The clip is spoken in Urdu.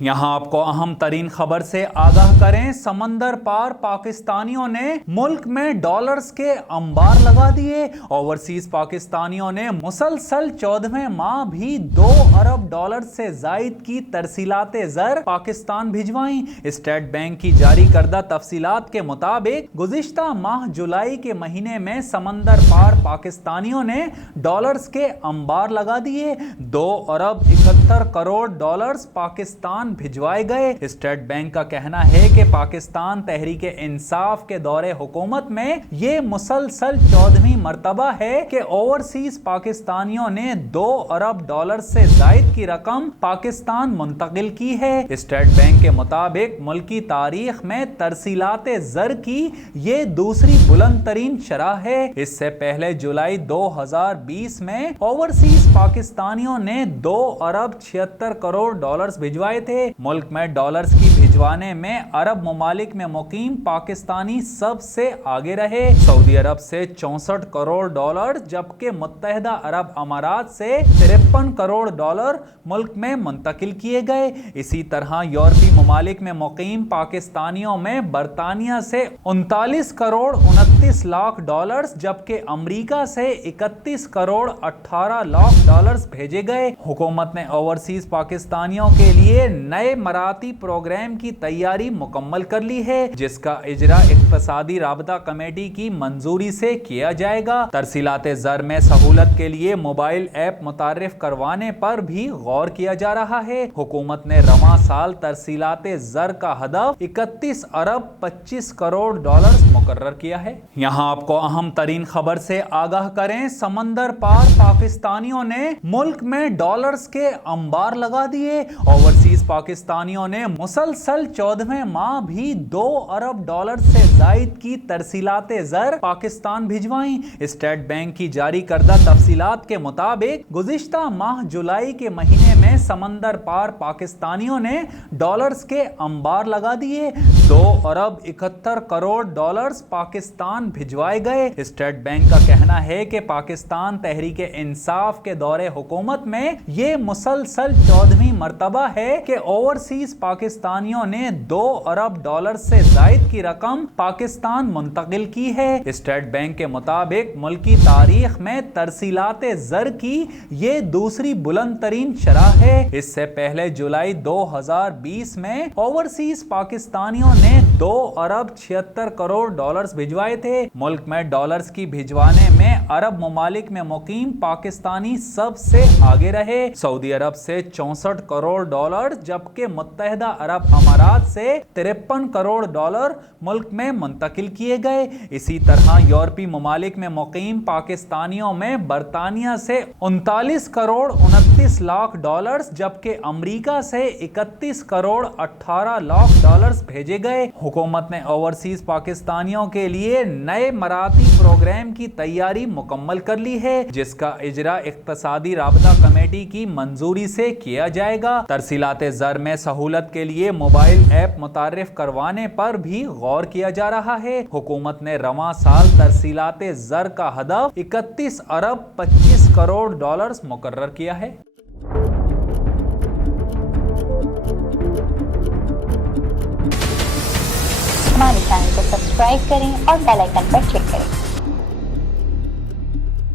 یہاں آپ کو اہم ترین خبر سے آگاہ کریں۔ سمندر پار پاکستانیوں نے ملک میں ڈالرز کے انبار لگا دیے۔ اوورسیز پاکستانیوں نے مسلسل 14ویں ماہ بھی 2 ارب ڈالر سے زائد کی ترسیلات زر پاکستان بھجوائیں۔ اسٹیٹ بینک کی جاری کردہ تفصیلات کے مطابق گزشتہ ماہ جولائی کے مہینے میں سمندر پار پاکستانیوں نے ڈالرز کے انبار لگا دیے۔ 2 ارب 71 کروڑ ڈالرز پاکستان بھجوائے گئے۔ اسٹیٹ بینک کا کہنا ہے کہ پاکستان تحریک انصاف کے دور حکومت میں یہ مسلسل 14ویں مرتبہ ہے کہ اوورسیز پاکستانیوں نے 2 ارب ڈالر سے زائد کی رقم پاکستان منتقل کی ہے۔ اسٹیٹ بینک کے مطابق ملکی تاریخ میں ترسیلات زر کی یہ دوسری بلند ترین شرح ہے۔ اس سے پہلے جولائی 2020 میں اوورسیز پاکستانیوں نے 2 ارب 76 کروڑ ڈالرز بھجوائے تھے۔ ملک میں ڈالرز کی بھجوانے میں عرب ممالک میں مقیم پاکستانی سب سے آگے رہے۔ سعودی عرب سے 64 کروڑ ڈالر جبکہ متحدہ عرب امارات سے 53 کروڑ ڈالر ملک میں منتقل کیے گئے۔ اسی طرح یورپی ممالک میں مقیم پاکستانیوں میں برطانیہ سے 39 کروڑ 29 لاکھ ڈالرز جبکہ امریکہ سے 31 کروڑ 18 لاکھ ڈالرز بھیجے گئے۔ حکومت نے اوورسیز پاکستانیوں کے لیے نئے مراعاتی پروگرام کی تیاری مکمل کر لی ہے، جس کا اجرا اقتصادی رابطہ کمیٹی کی منظوری سے کیا جائے گا۔ ترسیلات زر میں سہولت کے لیے موبائل ایپ متعارف کروانے پر بھی غور کیا جا رہا ہے۔ حکومت نے رواں سال ترسیلات زر کا ہدف 31 ارب 25 کروڑ ڈالرز مقرر کیا ہے۔ یہاں آپ کو اہم ترین خبر سے آگاہ کریں۔ سمندر پار پاکستانیوں نے ملک میں ڈالرز کے انبار لگا دیے۔ اوورسیز پاکستانیوں نے مسلسل 14ویں ماہ بھی 2 ارب ڈالر سے زائد کی ترسیلات زر پاکستان بھجوائیں۔ اسٹیٹ بینک کی جاری کردہ تفصیلات کے مطابق گزشتہ ماہ جولائی کے مہینے میں سمندر پار پاکستانیوں نے ڈالرز کے انبار لگا دیے۔ 2 ارب 71 کروڑ ڈالرز پاکستان بھجوائے گئے۔ اسٹیٹ بینک کا کہنا ہے کہ پاکستان تحریک انصاف کے دور حکومت میں یہ مسلسل 14ویں مرتبہ ہے کہ اوورسیز پاکستانیوں نے 2 ارب ڈالر سے زائد کی رقم پاکستان منتقل کی ہے۔ اسٹیٹ بینک کے مطابق ملکی تاریخ میں ترسیلات زر کی یہ دوسری بلند ترین شرح ہے۔ اس سے پہلے جولائی 2020 میں اوورسیز پاکستانیوں نے 2 ارب 76 کروڑ ڈالرز بھجوائے تھے۔ ملک میں ڈالرز کی بھجوانے میں عرب ممالک میں مقیم پاکستانی سب سے آگے رہے۔ سعودی عرب سے 64 کروڑ ڈالر جبکہ متحدہ عرب امارات سے 53 کروڑ ڈالر ملک میں منتقل کیے گئے۔ اسی طرح یورپی ممالک میں مقیم پاکستانیوں میں برطانیہ سے 39 کروڑ 29 لاکھ ڈالرز جبکہ امریکہ سے 31 کروڑ 18 لاکھ ڈالرز بھیجے گئے۔ حکومت نے اوورسیز پاکستانیوں کے لیے نئے مراعاتی پروگرام کی تیاری مکمل کر لی ہے، جس کا اجرا اقتصادی رابطہ کمیٹی کی منظوری سے کیا جائے گا۔ ترسیلات زر میں سہولت کے لیے موبائل ایپ متعارف کروانے پر بھی غور کیا جا رہا ہے۔ حکومت نے رواں سال ترسیلات زر کا ہدف 31 ارب 25 کروڑ ڈالرز مقرر کیا ہے۔ ہمارے چینل کو سبسکرائب کریں اور بیل آئیکن پر کلک کریں۔